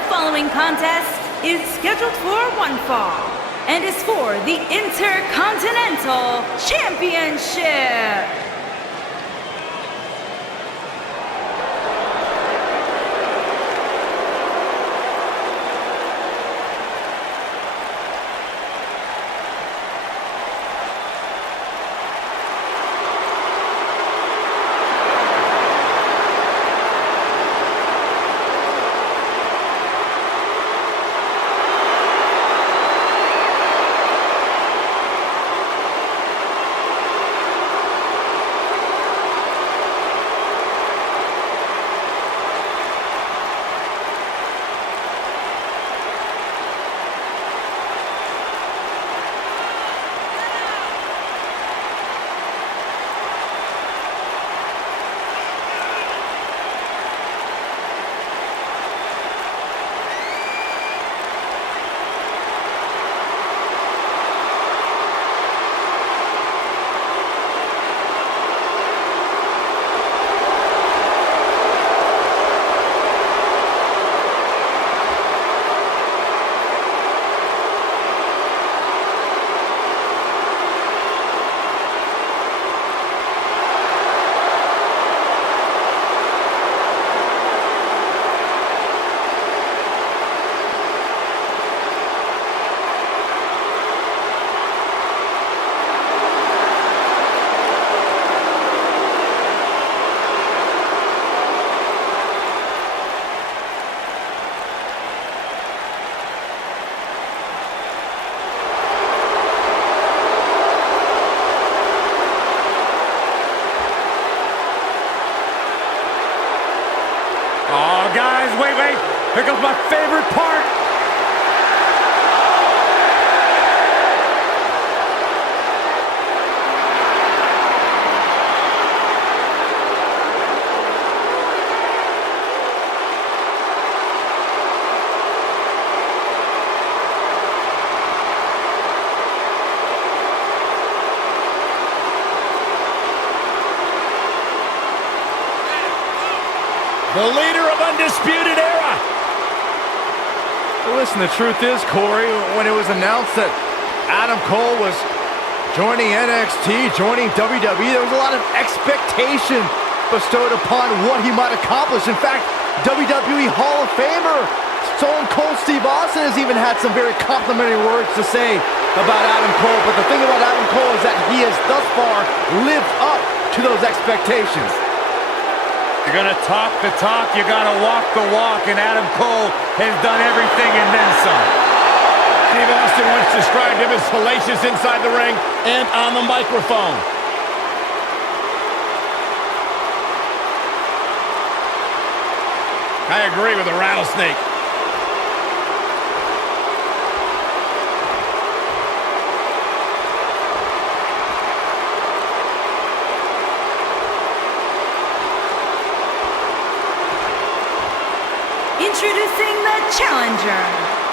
The following contest is scheduled for one fall and is for the Intercontinental Championship. Oh, guys, wait. Here comes my favorite part. The leader of Undisputed Era. Well, listen, the truth is, Corey, when it was announced that Adam Cole was joining NXT, joining WWE, there was a lot of expectation bestowed upon what he might accomplish. In fact, WWE Hall of Famer Stone Cold Steve Austin has even had some very complimentary words to say about Adam Cole. But the thing about Adam Cole is that he has thus far lived up to those expectations. You're gonna talk the talk, you gotta walk the walk, and Adam Cole has done everything and then some. Steve Austin once described him as hellacious inside the ring and on the microphone. I agree with the rattlesnake. Introducing the challenger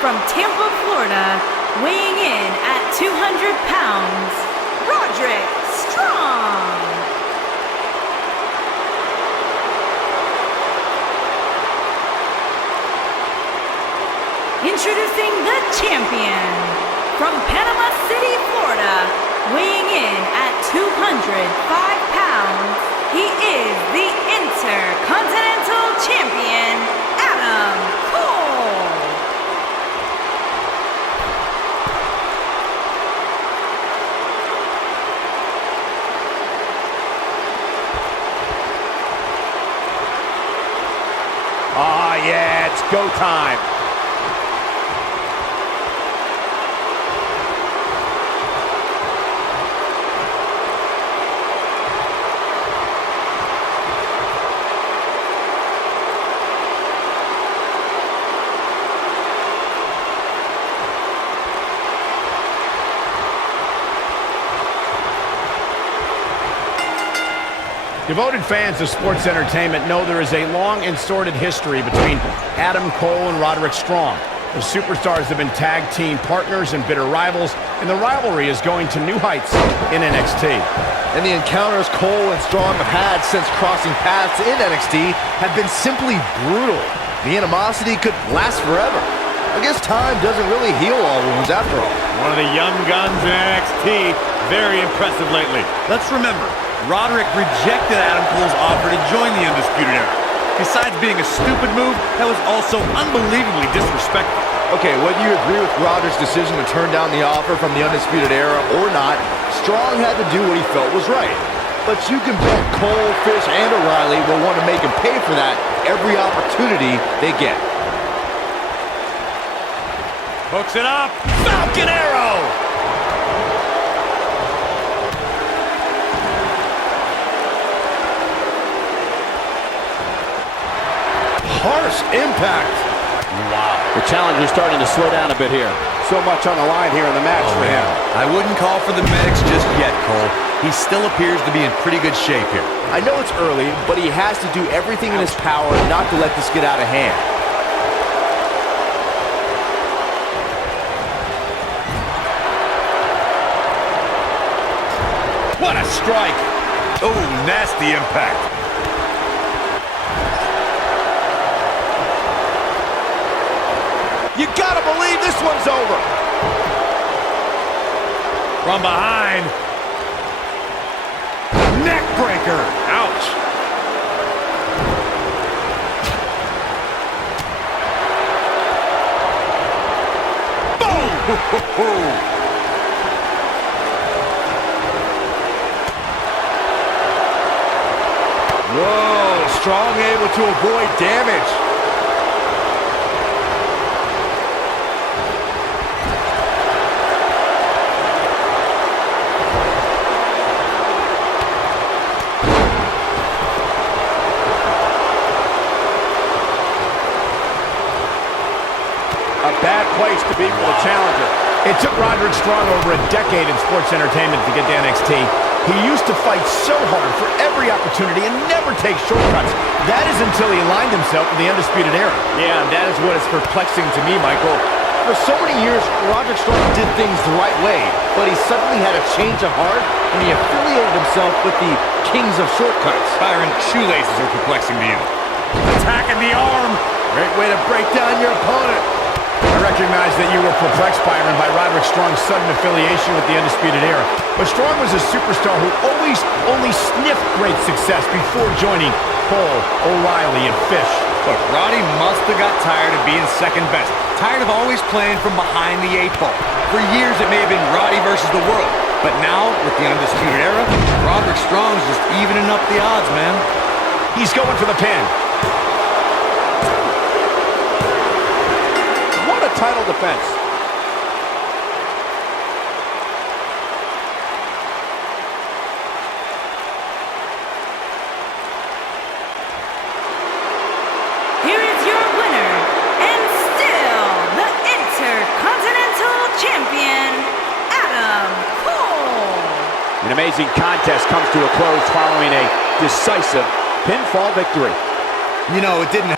from Tampa, Florida, weighing in at 200 pounds, Roderick Strong. Introducing the champion from Panama City, Florida, weighing in at 205 pounds, he is the Intercontinental Champion, Adam Cole. Ah, yeah, it's go time. Devoted fans of sports entertainment know there is a long and sordid history between Adam Cole and Roderick Strong. The superstars have been tag team partners and bitter rivals, and the rivalry is going to new heights in NXT. And the encounters Cole and Strong have had since crossing paths in NXT have been simply brutal. The animosity could last forever. I guess time doesn't really heal all wounds after all. One of the young guns in NXT. Very impressive lately. Let's remember, Roderick rejected Adam Cole's offer to join the Undisputed Era. Besides being a stupid move, that was also unbelievably disrespectful. Okay, whether you agree with Roderick's decision to turn down the offer from the Undisputed Era or not, Strong had to do what he felt was right. But you can bet Cole, Fish, and O'Reilly will want to make him pay for that every opportunity they get. Hooks it up. Falcon Arrow. Harsh impact. Wow. The challenger's starting to slow down a bit here. So much on the line here in the match for him. I wouldn't call for the medics just yet, Cole. He still appears to be in pretty good shape here. I know it's early, but he has to do everything in his power not to let this get out of hand. What a strike. Oh, nasty impact. You gotta believe this one's over. From behind. Neck breaker. Ouch. Boom. Whoa, Strong able to avoid damage. A bad place to be for the challenger. It took Roderick Strong over a decade in sports entertainment to get to NXT. He used to fight so hard for every opportunity and never take shortcuts. That is until he aligned himself with the Undisputed Era. Yeah, and that is what is perplexing to me, Michael. For so many years, Roderick Strong did things the right way, but he suddenly had a change of heart when he affiliated himself with the Kings of Shortcuts. Byron, shoelaces are perplexing to you. Attacking the arm. Great way to break down your opponent. I recognize that you were perplexed, Byron, by Roderick Strong's sudden affiliation with the Undisputed Era. But Strong was a superstar who always only sniffed great success before joining Cole, O'Reilly, and Fish. Look, Roddy must have got tired of being second best. Tired of always playing from behind the 8 ball. For years, it may have been Roddy versus the world. But now, with the Undisputed Era, Roderick Strong's just evening up the odds, man. He's going for the pin. What a title defense. Here is your winner, and still the Intercontinental Champion, Adam Cole. An amazing contest comes to a close following a decisive pinfall victory. You know, it didn't.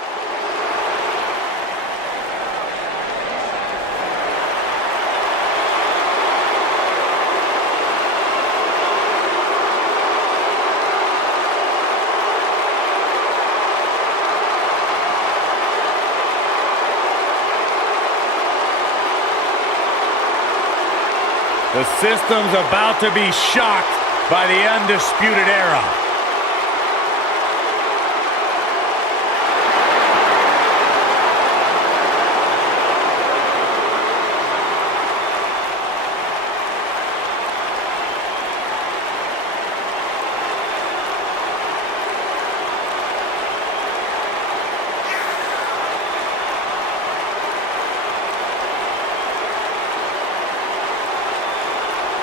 The system's about to be shocked by the Undisputed Era.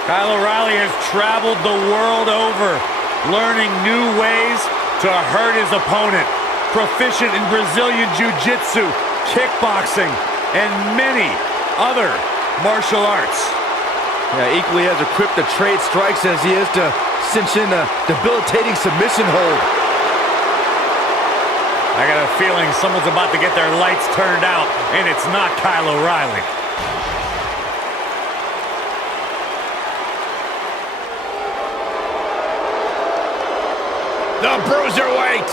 Kyle O'Reilly has traveled the world over, learning new ways to hurt his opponent. Proficient in Brazilian Jiu-Jitsu, kickboxing, and many other martial arts. Yeah, equally as equipped to trade strikes as he is to cinch in a debilitating submission hold. I got a feeling someone's about to get their lights turned out, and it's not Kyle O'Reilly. The Bruiserweight.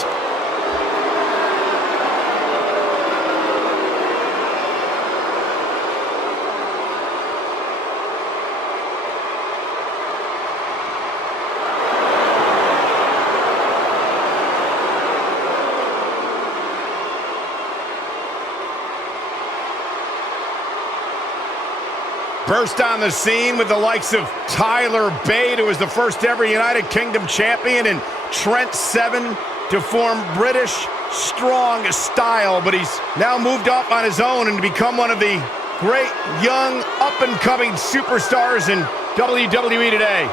burst on the scene with the likes of Tyler Bate, who was the first ever United Kingdom champion, and Trent Seven to form British Strong Style, but he's now moved off on his own and become one of the great young up-and-coming superstars in WWE today.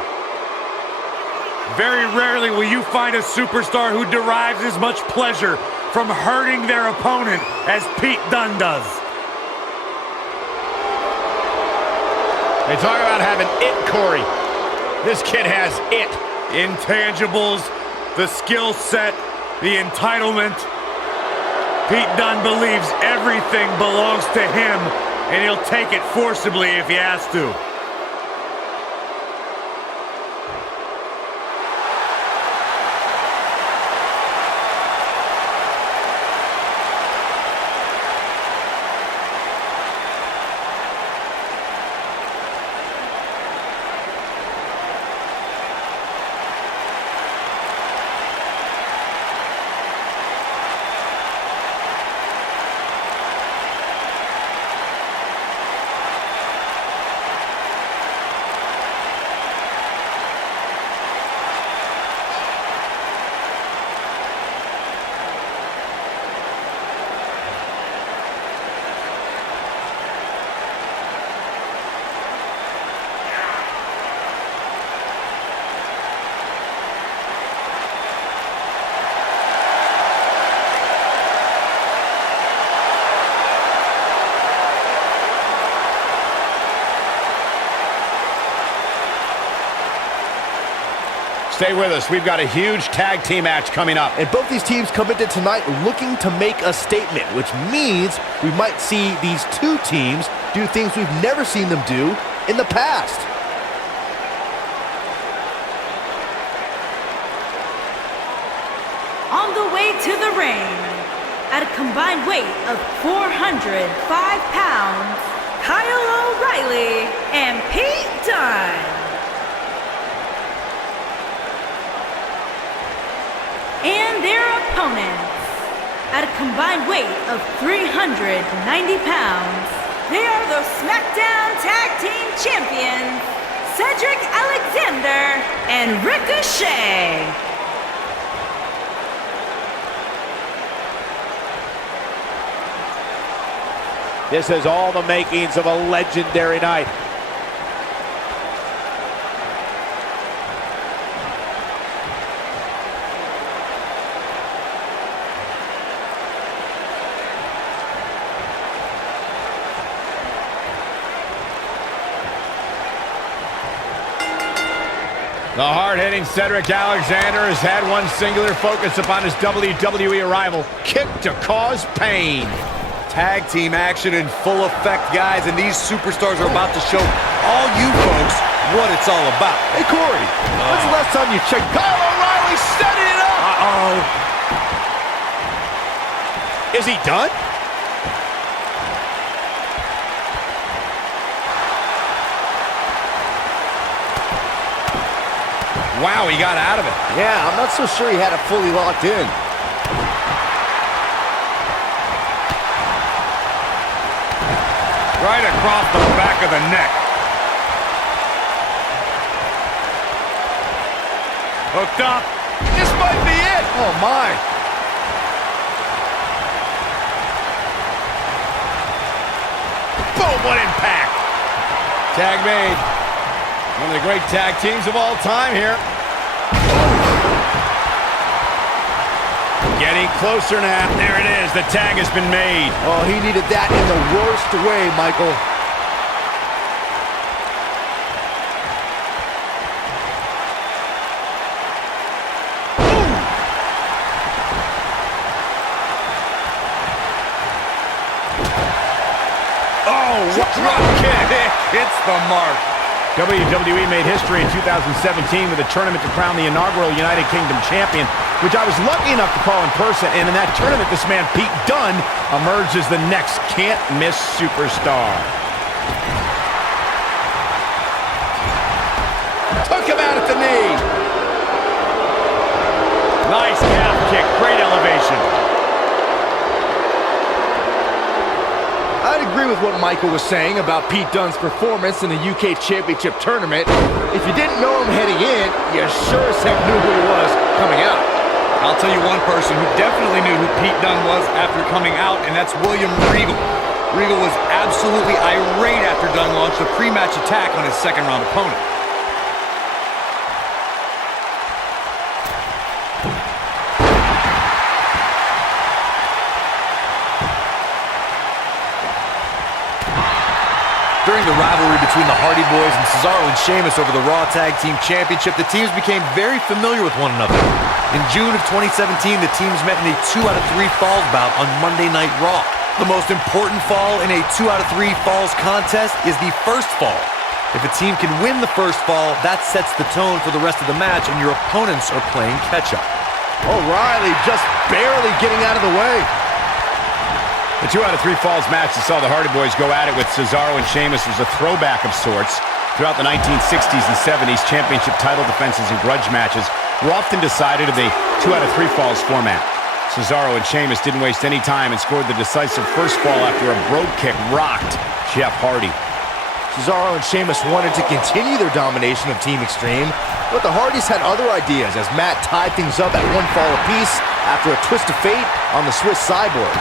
Very rarely will you find a superstar who derives as much pleasure from hurting their opponent as Pete Dunne does. They talk about having it, Corey. This kid has it. Intangibles, the skill set, the entitlement. Pete Dunne believes everything belongs to him, and he'll take it forcibly if he has to. Stay with us. We've got a huge tag team match coming up. And both these teams come into tonight looking to make a statement, which means we might see these two teams do things we've never seen them do in the past. On the way to the ring, at a combined weight of 405 pounds, Kyle O'Reilly and Pete Dunne. And their opponents, at a combined weight of 390 pounds, they are the SmackDown Tag Team Champions, Cedric Alexander and Ricochet. This has all the makings of a legendary night. The hard-hitting Cedric Alexander has had one singular focus upon his WWE arrival: kick to cause pain. Tag team action in full effect, guys, and these superstars are about to show all you folks what it's all about. Hey, Corey, when's the last time you checked? Kyle O'Reilly setting it up! Uh-oh. Is he done? Wow, he got out of it. Yeah, I'm not so sure he had it fully locked in. Right across the back of the neck. Hooked up. This might be it. Oh, my. Boom, what impact. Tag made. One of the great tag teams of all time here. Getting closer now. There it is. The tag has been made. Oh, he needed that in the worst way, Michael. Oh, what drop kick. It's the mark. WWE made history in 2017 with a tournament to crown the inaugural United Kingdom champion, which I was lucky enough to call in person. And in that tournament, this man, Pete Dunne, emerged as the next can't-miss superstar. Took him out at the knee. Nice calf kick. Great elevation. I I'd agree with what Michael was saying about Pete Dunne's performance in the UK Championship tournament. If you didn't know him heading in, you sure as heck knew who he was coming out. I'll tell you one person who definitely knew who Pete Dunne was after coming out, and that's William Regal. Regal was absolutely irate after Dunne launched a pre-match attack on his second-round opponent. During the rivalry between the Hardy Boys and Cesaro and Sheamus over the Raw Tag Team Championship, the teams became very familiar with one another. In June of 2017, the teams met in a 2 out of 3 falls bout on Monday Night Raw. The most important fall in a 2 out of 3 falls contest is the first fall. If a team can win the first fall, that sets the tone for the rest of the match, and your opponents are playing catch-up. O'Reilly just barely getting out of the way. The 2 out of 3 falls match that saw the Hardy Boys go at it with Cesaro and Sheamus was a throwback of sorts. Throughout the 1960s and 70s, championship title defenses and grudge matches were often decided in the 2 out of 3 falls format. Cesaro and Sheamus didn't waste any time and scored the decisive first fall after a brogue kick rocked Jeff Hardy. Cesaro and Sheamus wanted to continue their domination of Team Extreme, but the Hardys had other ideas as Matt tied things up at 1 fall apiece after a twist of fate on the Swiss Cyborg.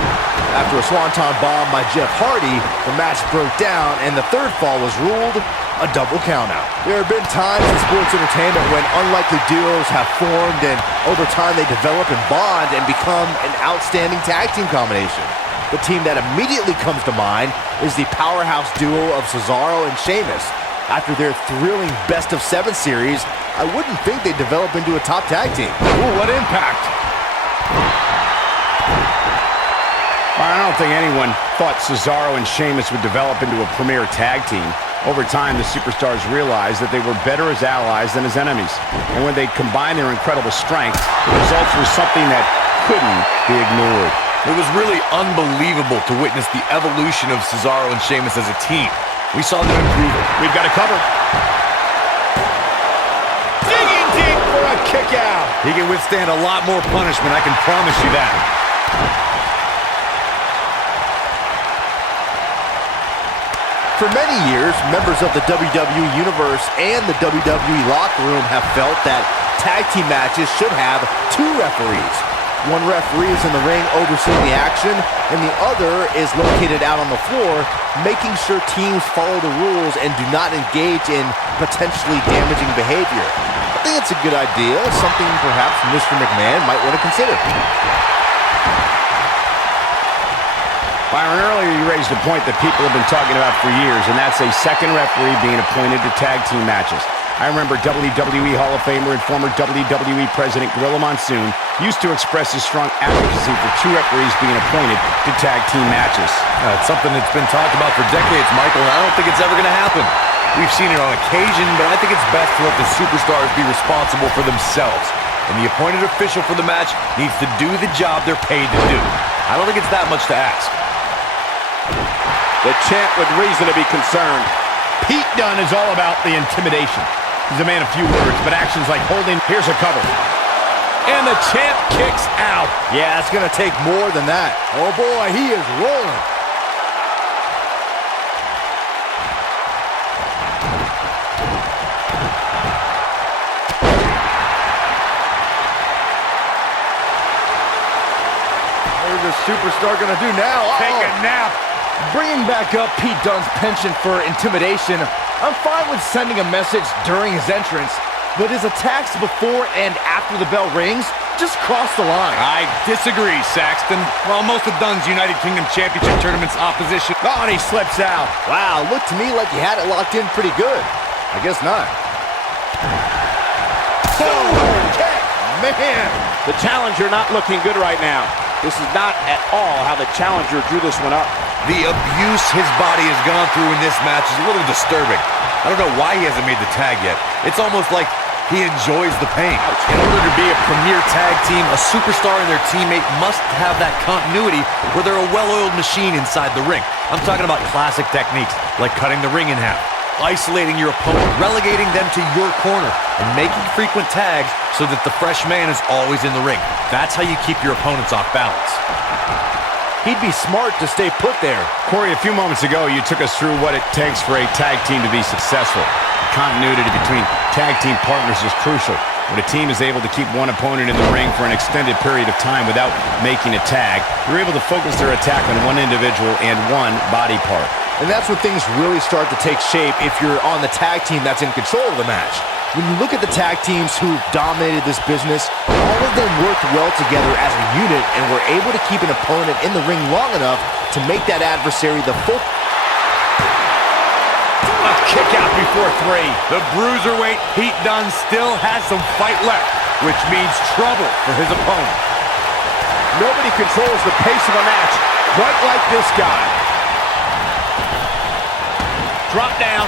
After a swanton bomb by Jeff Hardy, the match broke down and the third fall was ruled a double countout. There have been times in sports entertainment when unlikely duos have formed and over time they develop and bond and become an outstanding tag team combination. The team that immediately comes to mind is the powerhouse duo of Cesaro and Sheamus. After their thrilling best-of-7 series, I wouldn't think they'd develop into a top tag team. Ooh, what impact! I don't think anyone thought Cesaro and Sheamus would develop into a premier tag team. Over time, the superstars realized that they were better as allies than as enemies. And when they combined their incredible strength, the results were something that couldn't be ignored. It was really unbelievable to witness the evolution of Cesaro and Sheamus as a team. We saw them improve it. We've got a cover. Digging deep for a kick out. He can withstand a lot more punishment, I can promise you that. For many years, members of the WWE Universe and the WWE locker room have felt that tag team matches should have 2 referees. One referee is in the ring overseeing the action, and the other is located out on the floor, making sure teams follow the rules and do not engage in potentially damaging behavior. I think it's a good idea, something perhaps Mr. McMahon might want to consider. Byron, earlier you raised a point that people have been talking about for years, and that's a second referee being appointed to tag team matches. I remember WWE Hall of Famer and former WWE President Gorilla Monsoon used to express his strong advocacy for 2 referees being appointed to tag team matches. It's something that's been talked about for decades, Michael, and I don't think it's ever going to happen. We've seen it on occasion, but I think it's best to let the superstars be responsible for themselves. And the appointed official for the match needs to do the job they're paid to do. I don't think it's that much to ask. The champ with reason to be concerned. Pete Dunne is all about the intimidation. He's a man of few words, but actions like holding. Here's a cover. And the champ kicks out. Yeah, it's going to take more than that. Oh boy, he is rolling. What is this superstar going to do now? Take a nap. Bringing back up Pete Dunne's penchant for intimidation, I'm fine with sending a message during his entrance, but his attacks before and after the bell rings just cross the line. I disagree, Saxton. While most of Dunne's United Kingdom Championship Tournament's opposition... Oh, and he slips out. Wow, looked to me like he had it locked in pretty good. I guess not. Boom! Kick! Man! The challenger not looking good right now. This is not at all how the challenger drew this one up. The abuse his body has gone through in this match is a little disturbing. I don't know why he hasn't made the tag yet. It's almost like he enjoys the pain. In order to be a premier tag team, a superstar and their teammate must have that continuity where they're a well-oiled machine inside the ring. I'm talking about classic techniques like cutting the ring in half, isolating your opponent, relegating them to your corner, and making frequent tags so that the fresh man is always in the ring. That's how you keep your opponents off balance. he'd be smart to stay put there. Corey, a few moments ago, you took us through what it takes for a tag team to be successful. Continuity between tag team partners is crucial. When a team is able to keep one opponent in the ring for an extended period of time without making a tag, you're able to focus their attack on one individual and one body part. And that's when things really start to take shape if you're on the tag team that's in control of the match. When you look at the tag teams who've dominated this business, all of them worked well together as a unit and were able to keep an opponent in the ring long enough to make that adversary the full... A kick out before 3. The Bruiserweight Pete Dunne still has some fight left, which means trouble for his opponent. Nobody controls the pace of a match quite like this guy. Drop down.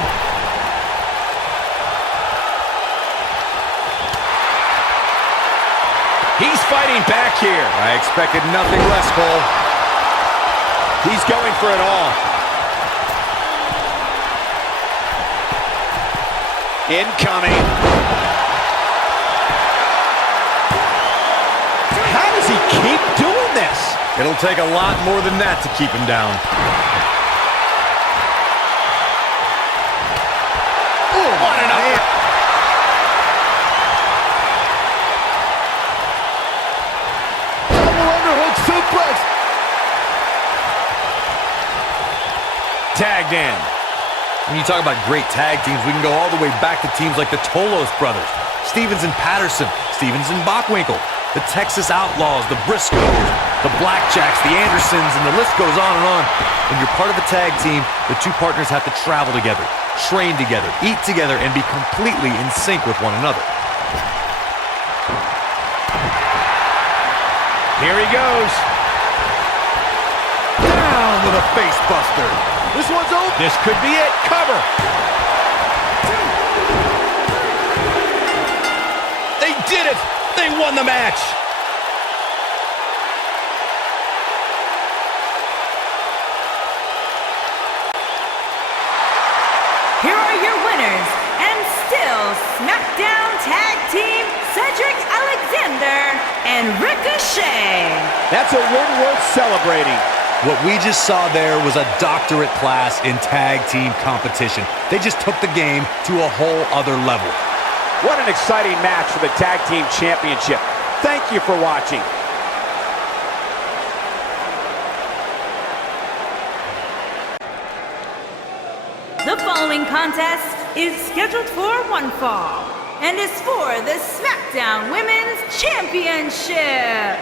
He's fighting back here. I expected nothing less, Cole. He's going for it all. Incoming. How does he keep doing this? It'll take a lot more than that to keep him down. What an up. Double underhook suplex. Tagged in. When you talk about great tag teams, we can go all the way back to teams like the Tolos brothers, Stevens and Patterson, Stevens and Bockwinkel, the Texas Outlaws, the Briscoes, the Blackjacks, the Andersons, and the list goes on and on. When you're part of a tag team, the two partners have to travel together, train together, eat together, and be completely in sync with one another. Here he goes. Down with a face buster. This one's open. This could be it. Cover. They did it. They won the match. Here are your winners, and still SmackDown Tag Team, Cedric Alexander and Ricochet. That's a win worth celebrating. What we just saw there was a doctorate class in tag team competition. They just took the game to a whole other level. What an exciting match for the Tag Team Championship. Thank you for watching. The following contest is scheduled for one fall and is for the SmackDown Women's Championship.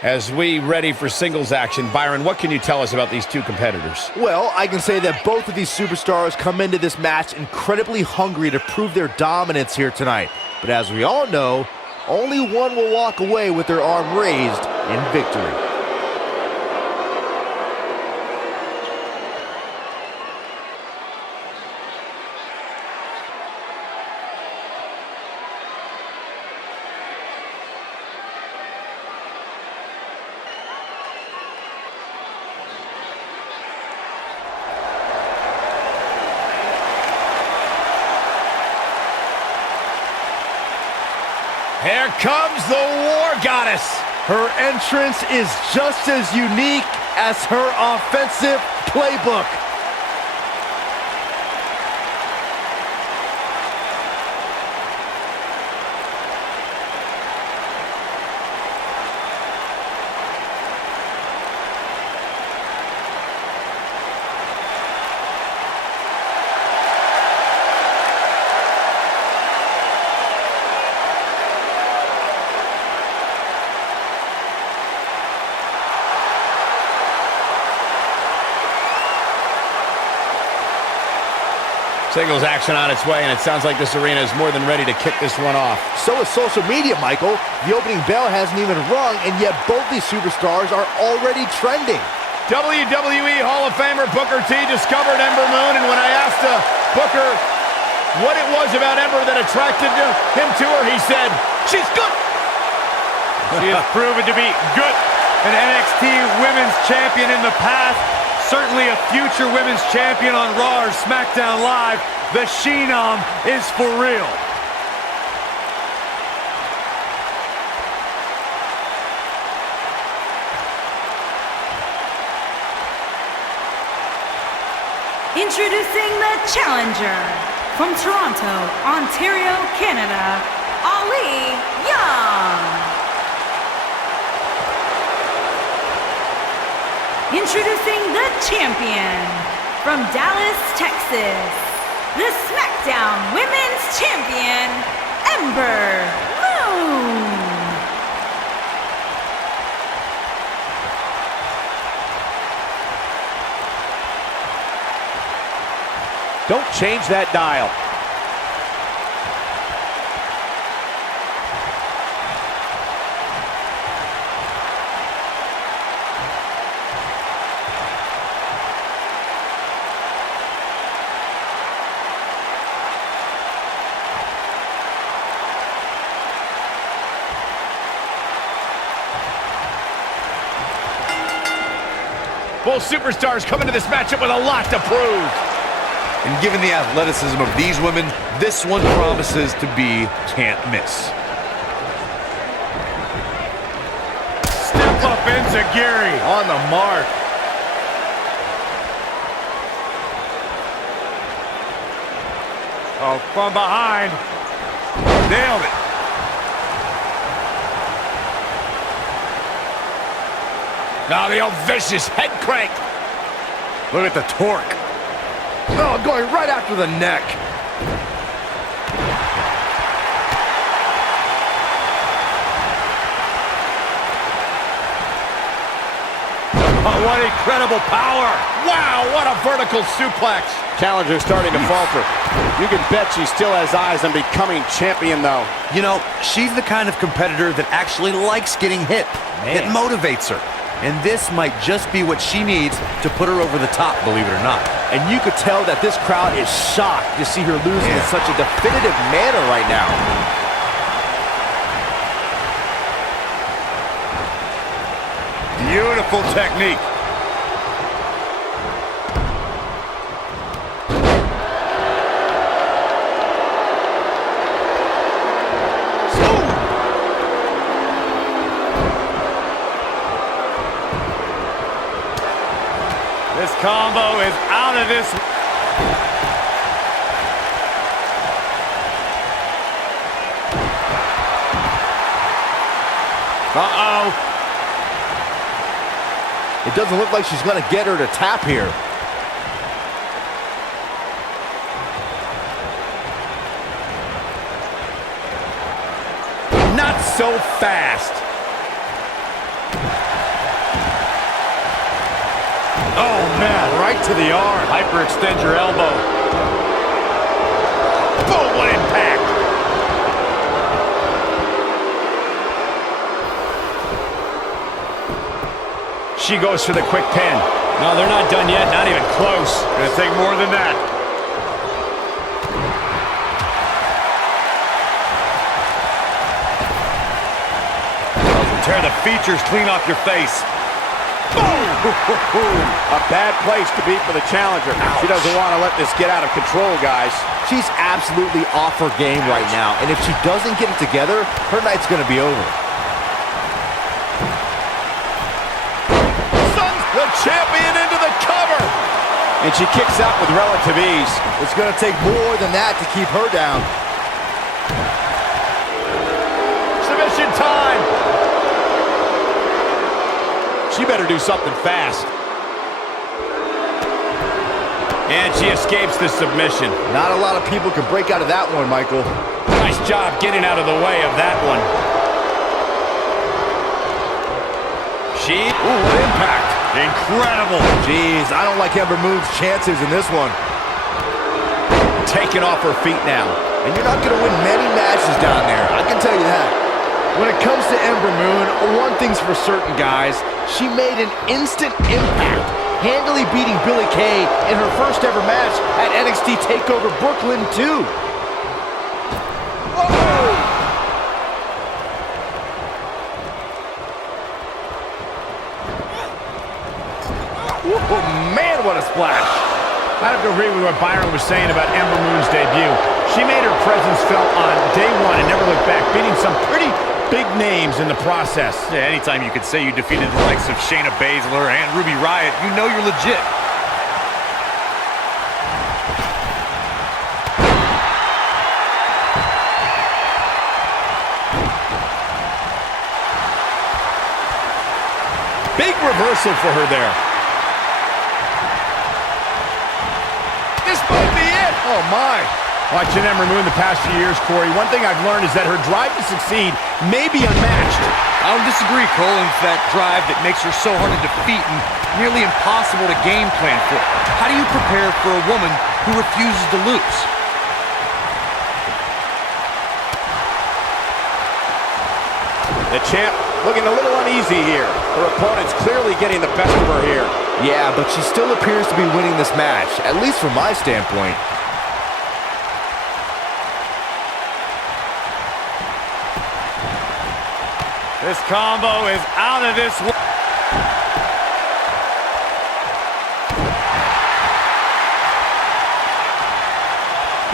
As we ready for singles action, Byron, what can you tell us about these two competitors? Well, I can say that both of these superstars come into this match incredibly hungry to prove their dominance here tonight. But as we all know, only one will walk away with their arm raised in victory. Here comes the War Goddess. Her entrance is just as unique as her offensive playbook. Singles action on its way, and it sounds like this arena is more than ready to kick this one off. So is social media, Michael. The opening bell hasn't even rung, and yet both these superstars are already trending. WWE Hall of Famer Booker T discovered Ember Moon, and when I asked Booker what it was about Ember that attracted him to her, he said, "She's good." She has proven to be good. An NXT Women's Champion in the past. Certainly a future Women's Champion on Raw or SmackDown Live. The Phenom is for real. Introducing the challenger from Toronto, Ontario, Canada, Ali Young. Introducing the champion from Dallas, Texas, the SmackDown Women's Champion, Ember Moon. Don't change that dial. Both superstars come into this matchup with a lot to prove. And given the athleticism of these women, this one promises to be can't miss. Step up into Gary. On the mark. Oh, from behind. Nailed it. Now the old vicious head crank. Look at the torque. Oh, going right after the neck. Oh, what incredible power. Wow, what a vertical suplex. Challenger starting to falter. You can bet she still has eyes on becoming champion, though. You know, she's the kind of competitor that actually likes getting hit. It motivates her. And this might just be what she needs to put her over the top, believe it or not. And you could tell that this crowd is shocked to see her losing in such a definitive manner right now. Beautiful technique. This combo is out of this. Uh-oh. It doesn't look like she's going to get her to tap here. Not so fast. Oh, man, right to the arm. Hyperextend your elbow. Boom, what impact. She goes for the quick pin. No, they're not done yet, not even close. Gonna take more than that. Tear the features clean off your face. A bad place to be for the challenger. Ouch. She doesn't want to let this get out of control, guys. She's absolutely off her game right now, and if she doesn't get it together, her night's going to be over. The champion into the cover. And she kicks out with relative ease. It's going to take more than that to keep her down. Submission time. She better do something fast. And she escapes the submission. Not a lot of people can break out of that one, Michael. Nice job getting out of the way of that one. Ooh, what impact. Incredible. Jeez, I don't like Ember Moon's chances in this one. taken off her feet now. And you're not going to win many matches down there, I can tell you that. When it comes to Ember Moon, one thing's for certain, guys. She made an instant impact, handily beating Billie Kay in her first ever match at NXT TakeOver Brooklyn 2. Whoa! Oh, man, what a splash. I have to agree with what Byron was saying about Ember Moon's debut. She made her presence felt on day one and never looked back, beating some pretty big names in the process. Yeah, anytime you could say you defeated the likes of Shayna Baszler and Ruby Riott, you know you're legit. Big reversal for her there. This might be it. Oh, my. Watching Ember Moon the past few years, Corey, one thing I've learned is that her drive to succeed may be unmatched. I don't disagree, Cole. It's that drive that makes her so hard to defeat and nearly impossible to game plan for. How do you prepare for a woman who refuses to lose? The champ looking a little uneasy here. Her opponent's clearly getting the best of her here. Yeah, but she still appears to be winning this match, at least from my standpoint. This combo is out of this world.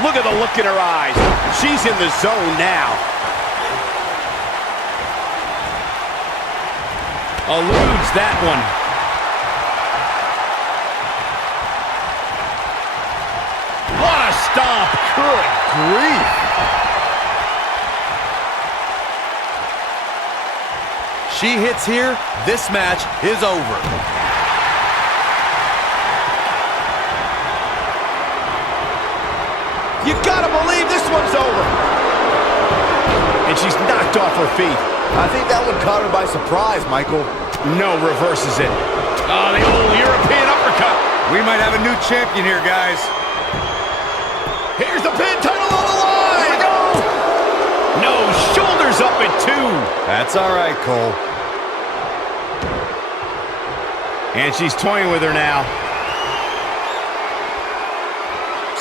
Look at the look in her eyes. She's in the zone now. Eludes that one. What a stomp. Good grief. She hits here, this match is over. You gotta believe this one's over. And she's knocked off her feet. I think that one caught her by surprise, Michael. No, reverses it. Oh, the old European uppercut. We might have a new champion here, guys. Here's the pin, title on the line. Here we go. No, shoulders up at 2. That's all right, Cole. And she's toying with her now.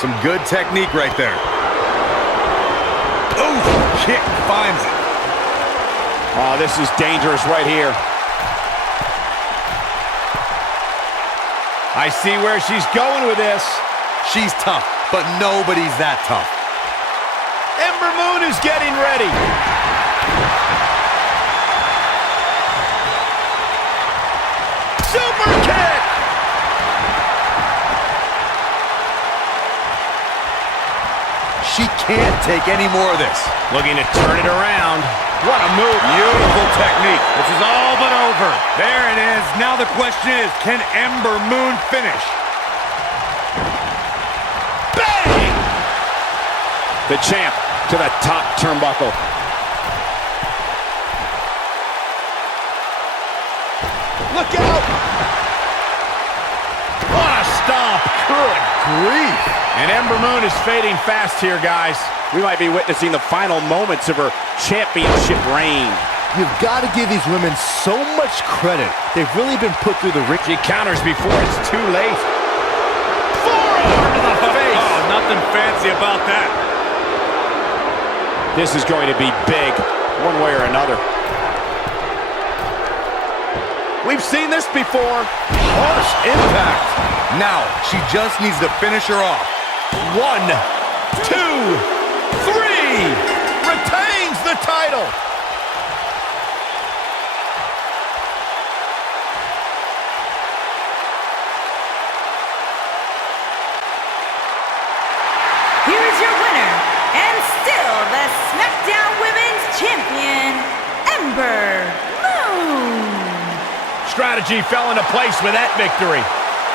Some good technique right there. Ooh, kick finds it. Oh, this is dangerous right here. I see where she's going with this. She's tough, but nobody's that tough. Ember Moon is getting ready. Super kick! She can't take any more of this. Looking to turn it around. What a move. Beautiful technique. This is all but over. There it is. Now the question is, can Ember Moon finish? Bang! The champ to the top turnbuckle. Look out! What a stomp. Good grief. And Ember Moon is fading fast here, guys. We might be witnessing the final moments of her championship reign. You've got to give these women so much credit. They've really been put through the ringer. She counters before it's too late. Forearm to the face. Oh, nothing fancy about that. This is going to be big, one way or another. We've seen this before. Harsh impact. Now, she just needs to finish her off. 1, 2, 3. Retains the title. Here is your winner, and still the SmackDown Women's Champion, Ember Moon. Strategy fell into place with that victory.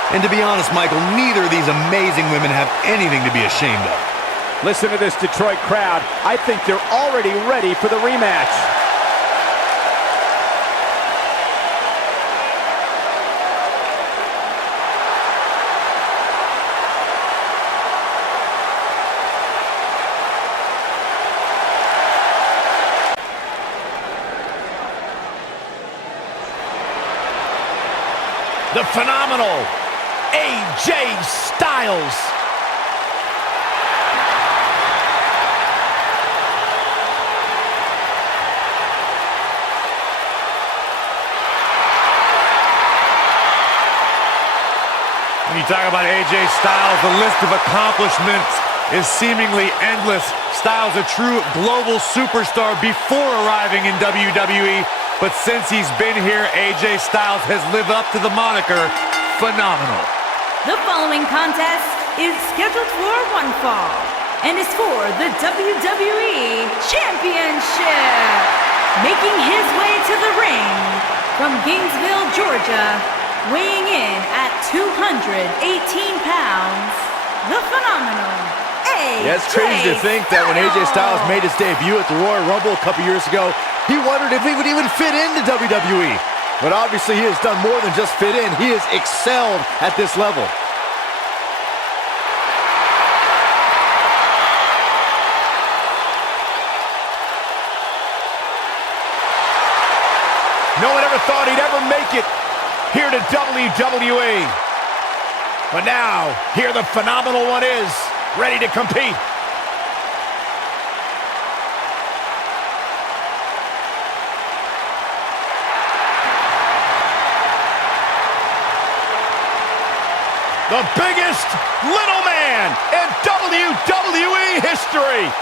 And to be honest, Michael, neither of these amazing women have anything to be ashamed of. Listen to this Detroit crowd. I think they're already ready for the rematch. the phenomenal AJ Styles. When you talk about AJ Styles, the list of accomplishments is seemingly endless. Styles a true global superstar before arriving in WWE, but since he's been here, AJ Styles has lived up to the moniker phenomenal. The following contest is scheduled for one fall and is for the WWE Championship. Making his way to the ring from Gainesville, Georgia, weighing in at 218 pounds, the phenomenal AJ Yeah, it's crazy to think that when AJ Styles made his debut at the Royal Rumble a couple years ago, he wondered if he would even fit into WWE. But obviously he has done more than just fit in. He has excelled at this level. No one ever thought he'd ever make it here to WWE. But now, here the phenomenal one is, ready to compete. The biggest little man in WWE history.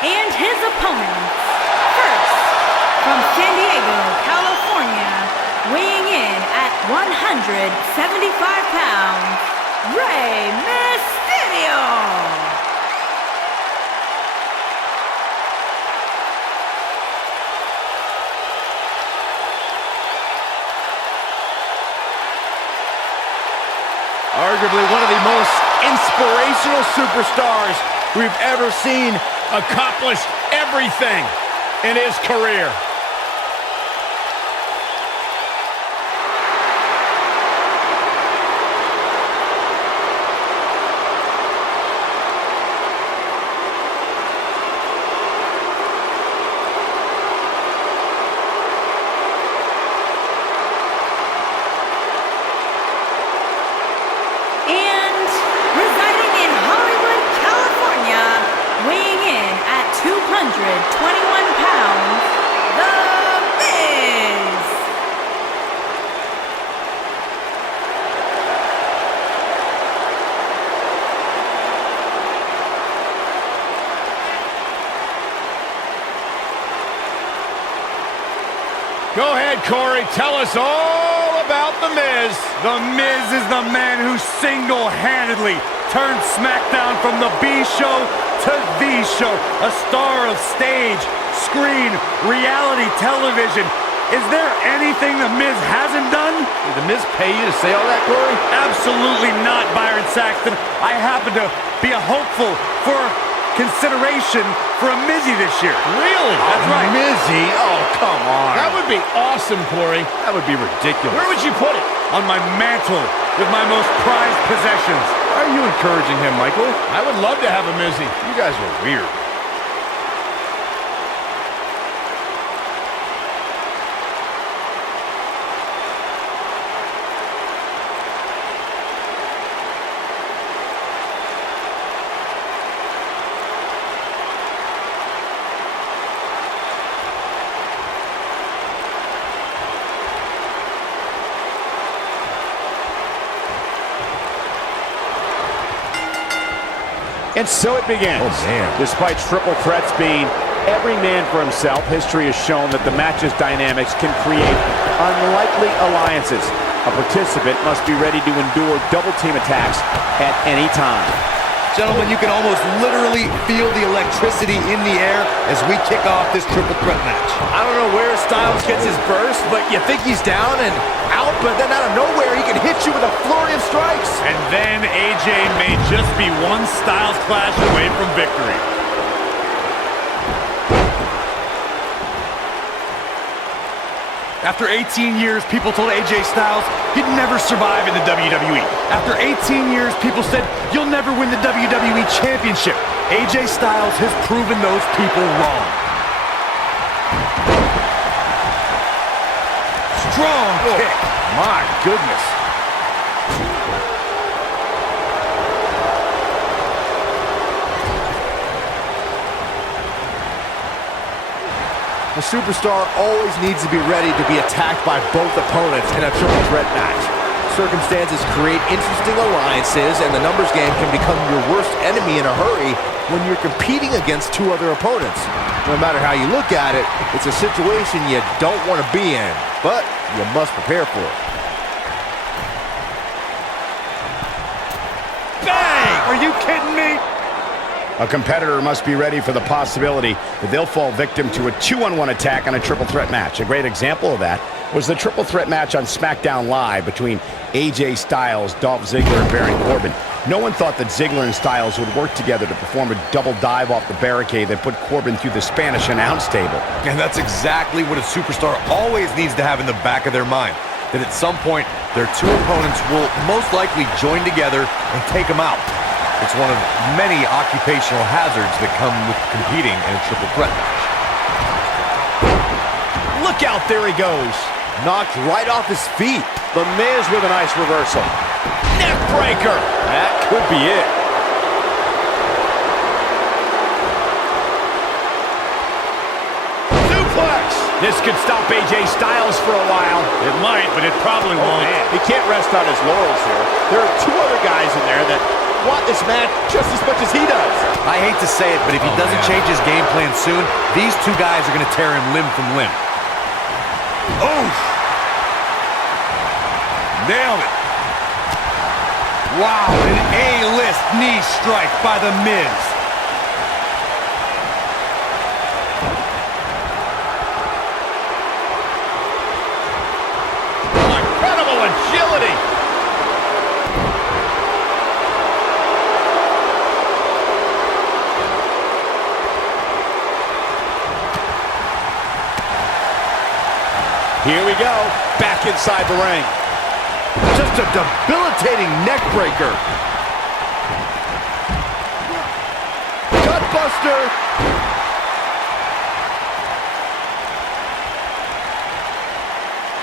And his opponents, first, from San Diego, California, weighing in at 175 pounds, Rey Mysterio. Arguably one of the most inspirational superstars we've ever seen, accomplished everything in his career. And residing in Hollywood, California, weighing in at 221 pounds, The Miz. Go ahead, Corey. Tell us all about The Miz. The Miz is the man who single-handedly turned SmackDown from the B show to the show. A star of stage, screen, reality television. Is there anything The Miz hasn't done? Did The Miz pay you to say all that, Corey? Absolutely not, Byron Saxton. I happen to be a hopeful for consideration for a Mizzy this year. Really? That's right. Mizzy? Oh, come on. That would be awesome, Corey. That would be ridiculous. Where would you put it? On my mantle with my most prized possessions. Are you encouraging him, Michael? I would love to have a Mizzy. You guys are weird. And so it begins. Oh, man. Despite triple threats being every man for himself, history has shown that the match's dynamics can create unlikely alliances. A participant must be ready to endure double team attacks at any time. Gentlemen, you can almost literally feel the electricity in the air as we kick off this triple threat match. I don't know where Styles gets his burst, but you think he's down and out, but then out of nowhere, he can hit you with a flurry of strikes. And then AJ may just be one Styles clash away from victory. After 18 years, people told AJ Styles he'd never survive in the WWE. After 18 years, people said, you'll never win the WWE Championship. AJ Styles has proven those people wrong. Strong kick. My goodness. A superstar always needs to be ready to be attacked by both opponents in a triple threat match. Circumstances create interesting alliances, and the numbers game can become your worst enemy in a hurry when you're competing against two other opponents. No matter how you look at it, it's a situation you don't want to be in, but you must prepare for it. Bang! Are you kidding me? A competitor must be ready for the possibility that they'll fall victim to a 2-on-1 attack on a triple threat match. A great example of that was the triple threat match on SmackDown Live between AJ Styles, Dolph Ziggler, and Baron Corbin. No one thought that Ziggler and Styles would work together to perform a double dive off the barricade that put Corbin through the Spanish announce table. And that's exactly what a superstar always needs to have in the back of their mind. That at some point, their two opponents will most likely join together and take them out. It's one of many occupational hazards that come with competing in a triple threat match. Look out, there he goes. Knocked right off his feet. The Miz with a nice reversal. Neck breaker. That could be it. Suplex. This could stop AJ Styles for a while. It might, but it probably won't. Man, he can't rest on his laurels here. There are two other guys in there that want this match just as much as he does. I hate to say it, but if he doesn't change his game plan soon, these two guys are going to tear him limb from limb. Oof! Nailed it. Wow, an A-list knee strike by The Miz. Incredible agility. Here we go. Back inside the ring. Just a debilitating neck breaker. Gutbuster.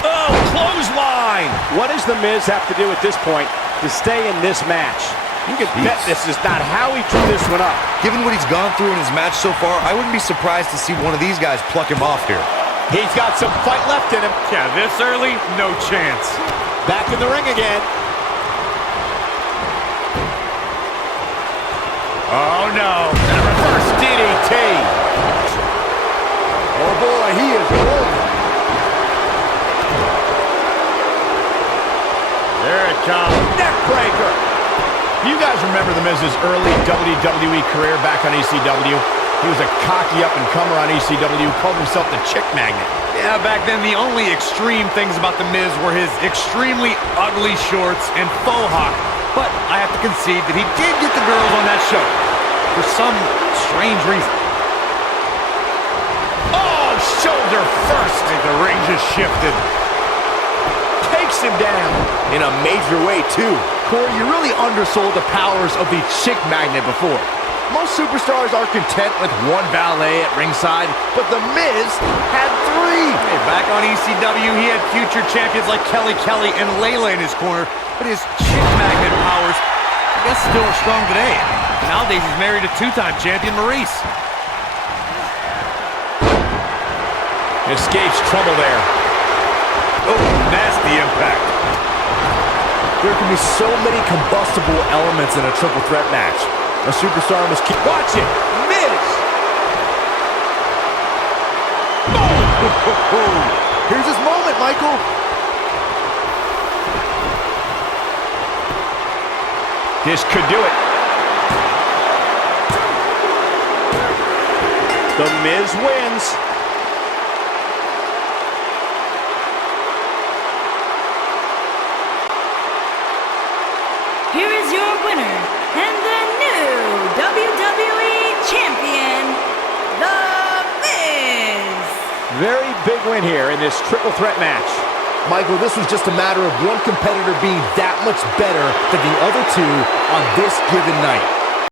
Oh, clothesline. What does The Miz have to do at this point to stay in this match? You can bet this is not how he drew this one up. Given what he's gone through in his match so far, I wouldn't be surprised to see one of these guys pluck him off here. He's got some fight left in him. Yeah, this early, no chance. Back in the ring again. Oh, no. And a reverse DDT. Oh boy, he is rolling. There it comes. Neck breaker. You guys remember The Miz's early WWE career back on ECW? He was a cocky up-and-comer on ECW, called himself the Chick Magnet. Yeah, back then the only extreme things about The Miz were his extremely ugly shorts and faux hawk. But I have to concede that he did get the girls on that show for some strange reason. Oh, shoulder first. I think the ring just shifted. Takes him down. In a major way, too. Corey, you really undersold the powers of the Chick Magnet before. Most superstars are content with one valet at ringside, but The Miz had three. Hey, back on ECW, he had future champions like Kelly and Layla in his corner, but his Chick Magnet powers, I guess, still are strong today. Nowadays, he's married to two-time champion Maurice. Escapes trouble there. Oh, nasty impact. There can be so many combustible elements in a triple threat match. A superstar must keep watching. Miz! Here's his moment, Michael. This could do it. The Miz wins. Here is your winner and the new WWE Champion, The Miz. Very big win here in this triple threat match. Michael, this was just a matter of one competitor being that much better than the other two on this given night.